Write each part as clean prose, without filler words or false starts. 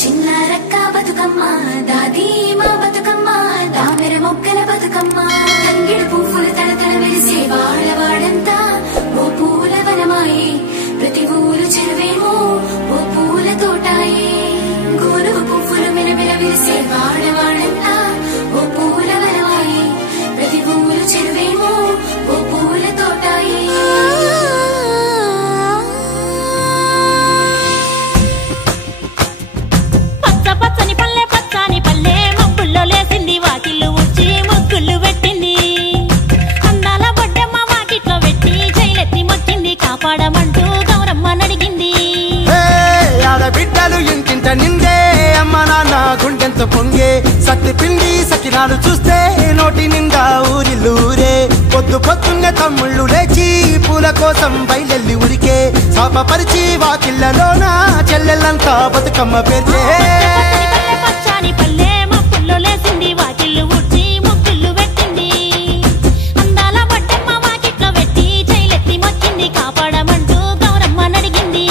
చిన్నారక్క బతుకమ్మ దాది మా బతుకమ్మ దామెర మొక్కల బతుకమ్మ తంగిడి పువ్వులు తడతడ వెలిసే వాడవాడంతా ఓ పూల వనమాయే ప్రతి ఊరు చెరువేమో ఓ పూల తోటాయే గోనుగు పువ్వులు మిలమిల విరిసే వాడవాడంతా ఓ పూల వనమాయే ప్రతి ఊరు చెరువేమో ఓ పూల తోటాయే కాపాడమంటూ గౌరమ్మ నడిగింది ఆడబిడ్డలు ఇంటింట నిందే అమ్మ నాన్న గుండెంత పొంగే సత్తి పిండి సకినాలు చూస్తే నోటి నిండా ఊరిల్లూరే పొద్దు పొద్దున్నే తమ్ముళ్ళు లేచి పూల కోసం బయలెల్లి ఉరికే శాపపరిచి వాకిళ్ళలోన చెల్లెళ్ళంతా బతుకమ్మ పేర్చే పచ్చాని పల్లె మప్పుల్లో లేసింది వాకిళ్ళు ఊడ్చి ముగ్గుళ్ళు పెట్టింది అందాల బొడ్డమ్మ వాకిట్లో పెట్టి జైలెత్తి మొక్కింది కాపాడమంటూ గౌరమ్మ నడిగింది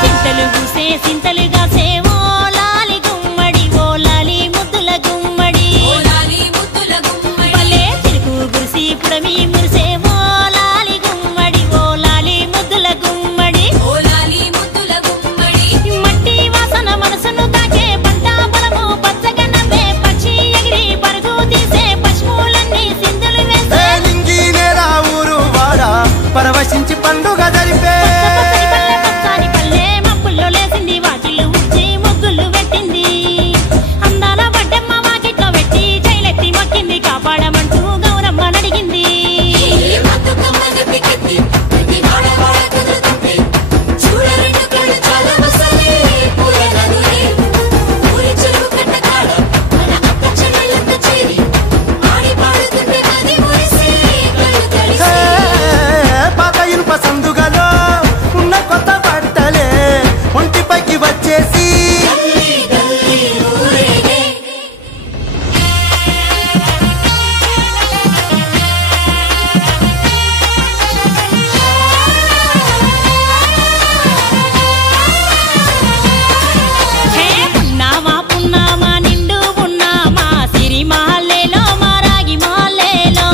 చింతలు పూసే చింతలుగా సేవో లాలి గుమ్మడి ఓ లాలి ముద్దుల గుమ్మడి పల్లె చిరుకు గురిసి పుడమి మురిసేవో లాలి గుమ్మడి ఓ లాలి ముద్దుల గుమ్మడి మట్టి వాసన మనసును తాకే పంట పొలము పచ్చగా నవ్వే పక్షి ఎగిరి పరుగు తీసే పశువులన్నీ సింధులు వేసే నింగి నేల ఊరు వాడ పరవశించి పండుగ జరిపే పచ్చాని పల్లె మప్పుల్లో లేసింది వాకిళ్ళు ఊడ్చి ముగ్గులు పెట్టింది అందాల బొడ్డమ్మ వాకిట్లో పెట్టి జైలెత్తి మొక్కింది కాపాడమంటూ గౌరమ్మ నడిగింది పాత ఇనుప సందుగలో ఉన్న కొత్త బట్టలే ఒంటిపైకి వచ్చేసి హే పున్నామా పున్నామా నిండు పున్నామా సిరి మాలేలో మా రాగి మాలేలో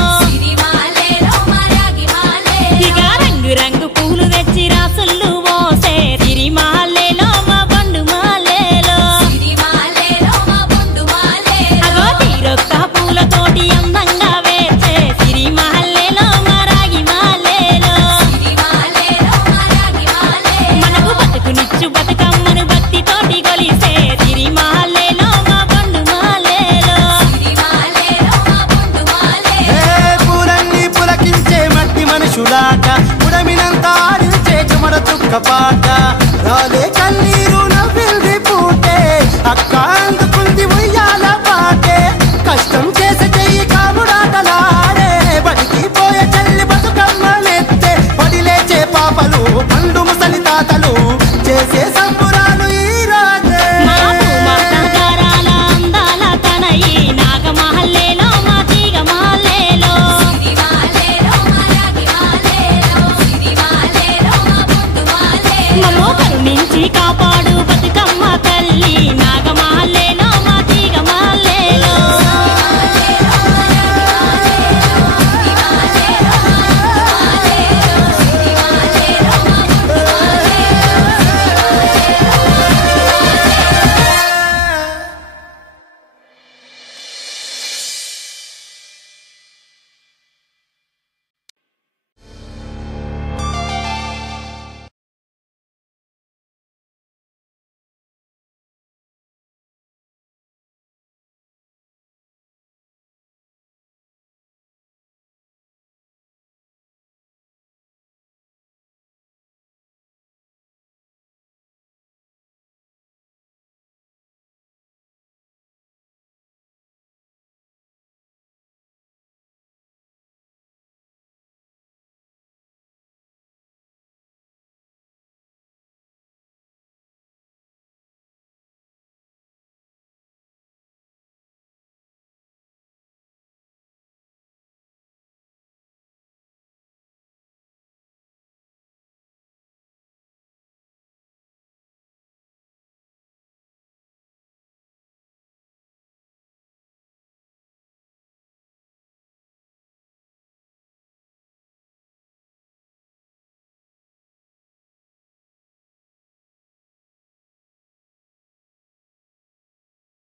ఇక రంగు రంగు పూలు తెచ్చి రాసుళ్ళు పోసే సిరి మాలేలో మా బండు మాలేలో అగో తీరొక్క పూలతోటి అందంగా వేచే సిరి మాలేలో మా రాగి మాలేలో మనకు బతుకునిచ్చు బతుకమ్మను భక్తితోటి కొలిసే సిరి మాలేలో మా బండు మాలేలో పూలన్నీ పులకించే మట్టి మనుషులాట ఉడమినంత ఆడించే చెమడ చుక్క పాట రాలే కన్నీరు నవ్వింది పూటే అక్క అందుకుంది ఉయ్యాల పాటే కష్టం చేసే చెయ్యి కాముడాటలాడే బడికి పోయే చెల్లి బతుకమ్మలెత్తే పడి లేచే పాపలు పండు ముసలి తాతలు చేసే సంబురాలు ఈ రాజే మా భూమాతాకారాల అందాల తనయి నాగమహల్లేలో మా తీగ మాలేలో మమ్మో కరుణించి కాపాడు